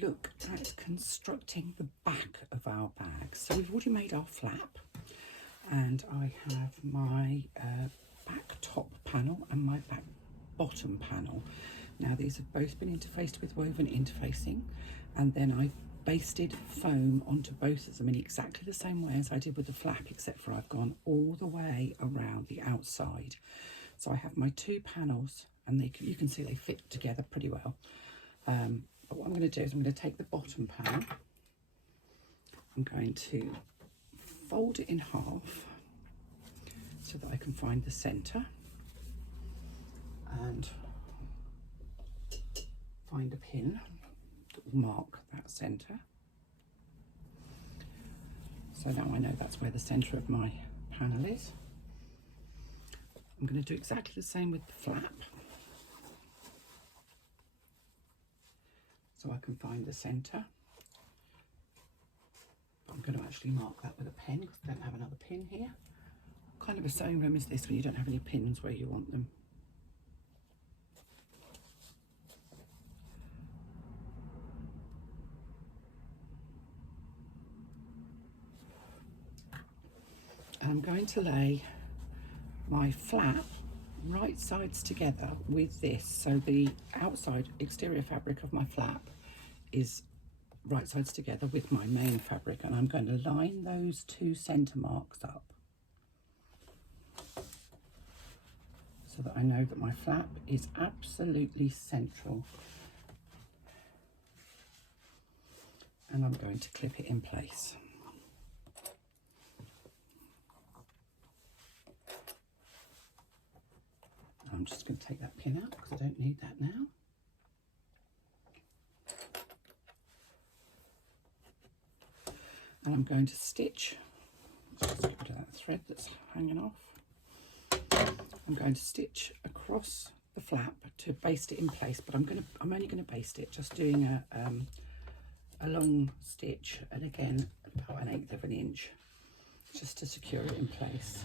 look at constructing the back of our bag. So we've already made our flap, and I have my back top panel and my back bottom panel. Now these have both been interfaced with woven interfacing, and then I've basted foam onto both of them in exactly the same way as I did with the flap, except for I've gone all the way around the outside. So I have my two panels, and you can see they fit together pretty well. But what I'm going to do is I'm going to take the bottom panel, I'm going to fold it in half so that I can find the centre and find a pin that will mark that centre. So now I know that's where the centre of my panel is. I'm going to do exactly the same with the flap, so I can find the centre. But I'm going to actually mark that with a pen because I don't have another pin here. What kind of a sewing room is this when you don't have any pins where you want them? And I'm going to lay my flap right sides together with this, so the outside exterior fabric of my flap is right sides together with my main fabric, and I'm going to line those two centre marks up so that I know that my flap is absolutely central, and I'm going to clip it in place. I'm just going to take that pin out because I don't need that now. And I'm going to stitch, just get rid of that thread that's hanging off. I'm going to stitch across the flap to baste it in place, but I'm only going to baste it, just doing a long stitch, and again about 1/8 of an inch, just to secure it in place.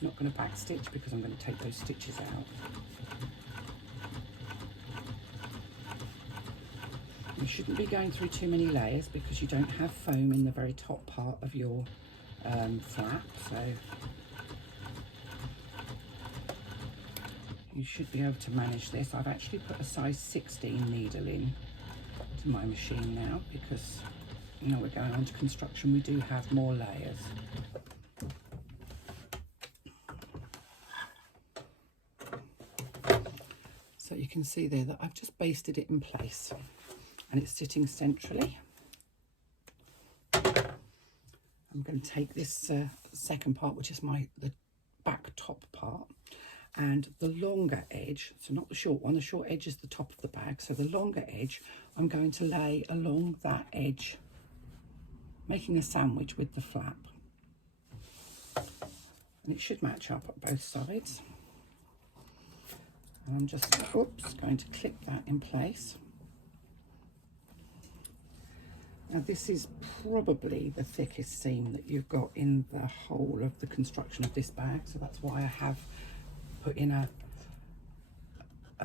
I'm not going to back stitch because I'm going to take those stitches out. You shouldn't be going through too many layers because you don't have foam in the very top part of your flap, so you should be able to manage this. I've actually put a size 16 needle in to my machine now because, you know, we're going on to construction, we do have more layers. So you can see there that I've just basted it in place and it's sitting centrally. I'm going to take this second part, which is the back top part, and the longer edge, so not the short one, the short edge is the top of the bag, so the longer edge I'm going to lay along that edge, making a sandwich with the flap, and it should match up at both sides. And I'm just going to clip that in place. Now this is probably the thickest seam that you've got in the whole of the construction of this bag, so that's why I have put in a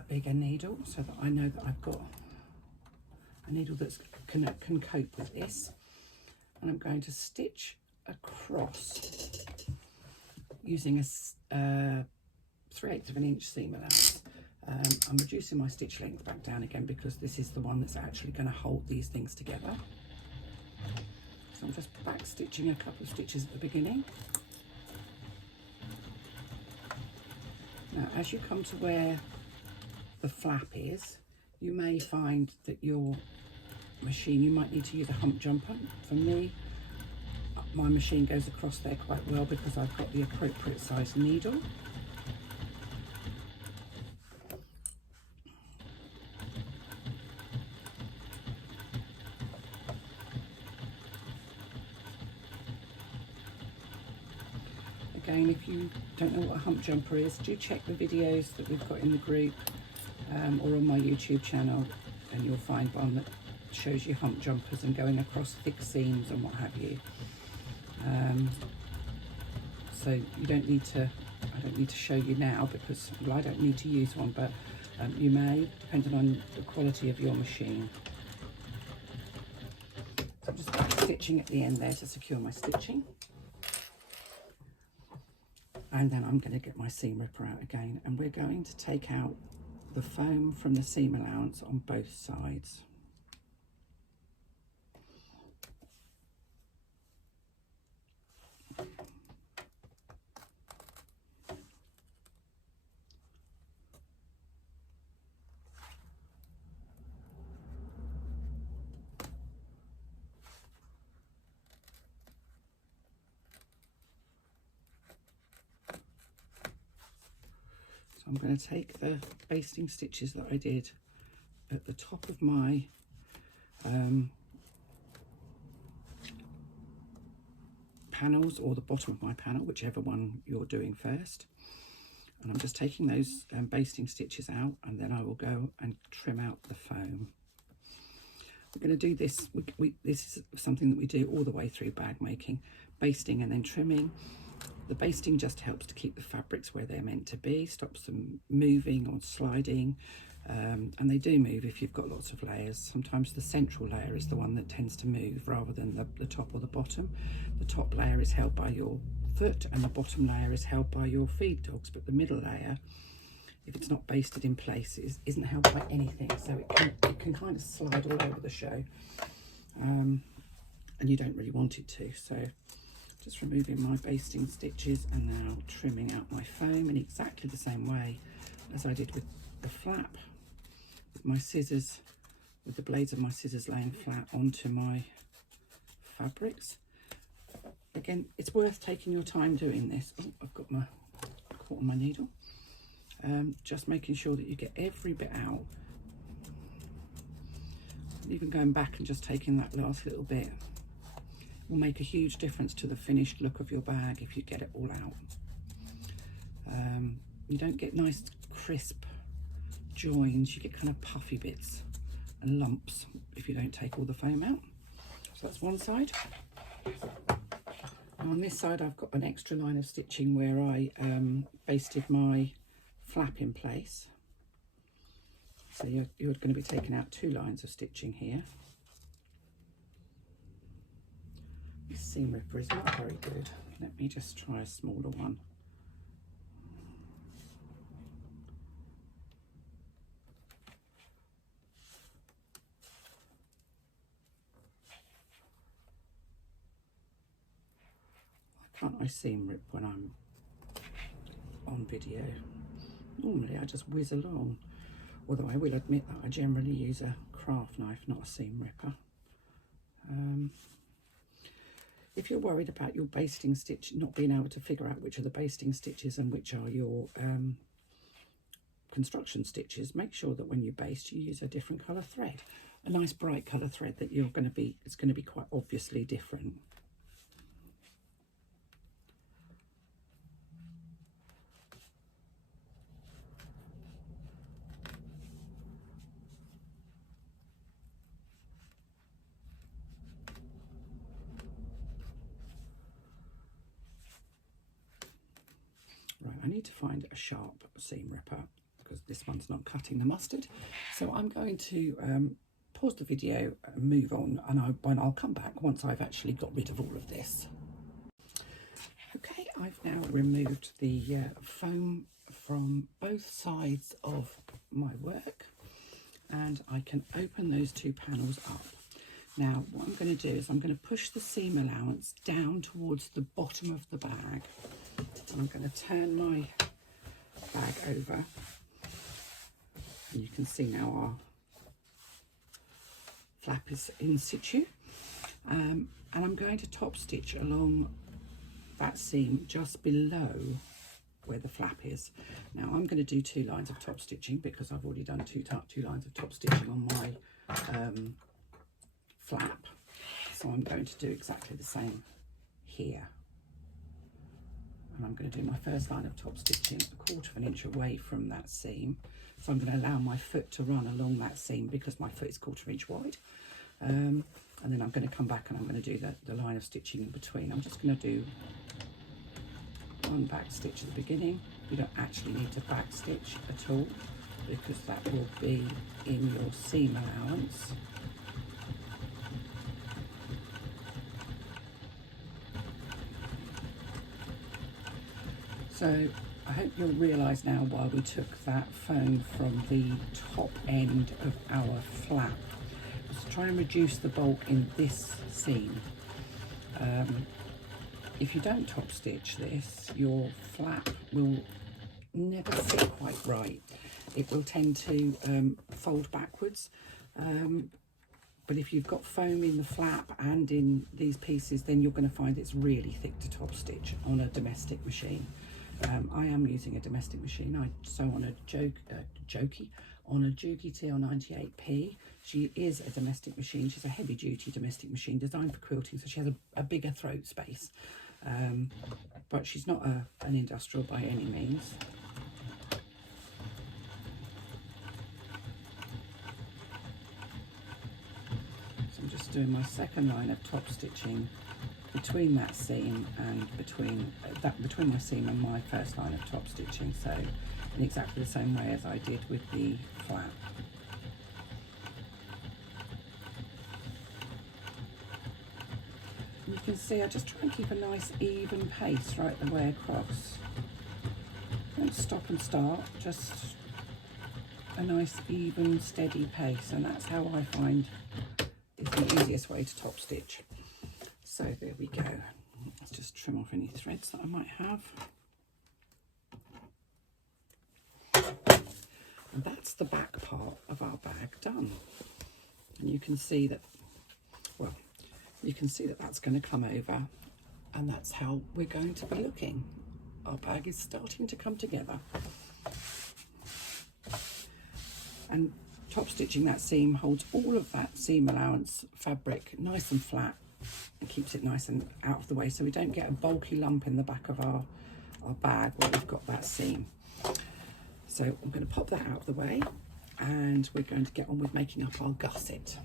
bigger needle, so that I know that I've got a needle that can cope with this. And I'm going to stitch across using a 3/8 of an inch seam allowance. I'm reducing my stitch length back down again because this is the one that's actually going to hold these things together. So I'm just back stitching a couple of stitches at the beginning. Now as you come to where the flap is, you may find that your machine, you might need to use a hump jumper. For me, my machine goes across there quite well because I've got the appropriate size needle. Again, if you don't know what a hump jumper is, do check the videos that we've got in the group or on my YouTube channel, and you'll find one that shows you hump jumpers and going across thick seams and what have you. So you don't need to, I don't need to show you now because, well, I don't need to use one, but you may, depending on the quality of your machine. I'm just back stitching at the end there to secure my stitching. And then I'm going to get my seam ripper out again, and we're going to take out the foam from the seam allowance on both sides. I'm going to take the basting stitches that I did at the top of my panels, or the bottom of my panel, whichever one you're doing first. And I'm just taking those basting stitches out, and then I will go and trim out the foam. We're going to do this, this is something that we do all the way through bag making, basting and then trimming. The basting just helps to keep the fabrics where they're meant to be, stops them moving or sliding, and they do move if you've got lots of layers. Sometimes the central layer is the one that tends to move rather than the top or the bottom. The top layer is held by your foot and the bottom layer is held by your feed dogs, but the middle layer, if it's not basted in place, isn't held by anything, so it can kind of slide all over the show, and you don't really want it to. So just removing my basting stitches and now trimming out my foam in exactly the same way as I did with the flap, with my scissors, with the blades of my scissors laying flat onto my fabrics. Again, it's worth taking your time doing this. Oh, I've got my caught on my needle. Just making sure that you get every bit out. Even going back and just taking that last little bit will make a huge difference to the finished look of your bag if you get it all out. You don't get nice crisp joins, you get kind of puffy bits and lumps if you don't take all the foam out. So that's one side. And on this side I've got an extra line of stitching where I basted my flap in place. So you're going to be taking out 2 lines of stitching here. This seam ripper is not very good. Let me just try a smaller one. Why can't I seam rip when I'm on video? Normally I just whiz along, although I will admit that I generally use a craft knife, not a seam ripper. If you're worried about your basting stitch, not being able to figure out which are the basting stitches and which are your construction stitches, make sure that when you baste you use a different colour thread, a nice bright colour thread that it's going to be quite obviously different. Right, I need to find a sharp seam ripper because this one's not cutting the mustard. So I'm going to pause the video and move on, and I'll come back once I've actually got rid of all of this. Okay, I've now removed the foam from both sides of my work, and I can open those 2 panels up. Now what I'm going to do is I'm going to push the seam allowance down towards the bottom of the bag. I'm going to turn my bag over, and you can see now our flap is in situ, and I'm going to top stitch along that seam just below where the flap is. Now I'm going to do 2 lines of top stitching because I've already done two lines of top stitching on my flap, so I'm going to do exactly the same here. And I'm going to do my first line of top stitching 1/4 of an inch away from that seam. So I'm going to allow my foot to run along that seam because my foot is 1/4 inch wide. And then I'm going to come back and I'm going to do the line of stitching in between. I'm just going to do 1 back stitch at the beginning. You don't actually need to back stitch at all because that will be in your seam allowance. So I hope you'll realise now why we took that foam from the top end of our flap. It's to try and reduce the bulk in this seam. If you don't top stitch this, your flap will never sit quite right. It will tend to fold backwards. But if you've got foam in the flap and in these pieces, then you're going to find it's really thick to top stitch on a domestic machine. I am using a domestic machine. I sew on a Joki TL98P. She is a domestic machine. She's a heavy duty domestic machine designed for quilting, so she has a bigger throat space. But she's not an industrial by any means. So I'm just doing my second line of top stitching between that seam and between my seam and my first line of top stitching, so in exactly the same way as I did with the flap. And you can see I just try and keep a nice even pace right the way across. Don't stop and start, just a nice even steady pace, and that's how I find is the easiest way to top stitch. So there we go. Let's just trim off any threads that I might have. And that's the back part of our bag done. And you can see that, well, you can see that that's going to come over, and that's how we're going to be looking. Our bag is starting to come together. And top stitching that seam holds all of that seam allowance fabric nice and flat. It keeps it nice and out of the way, so we don't get a bulky lump in the back of our bag where we've got that seam. So I'm going to pop that out of the way, and we're going to get on with making up our gusset.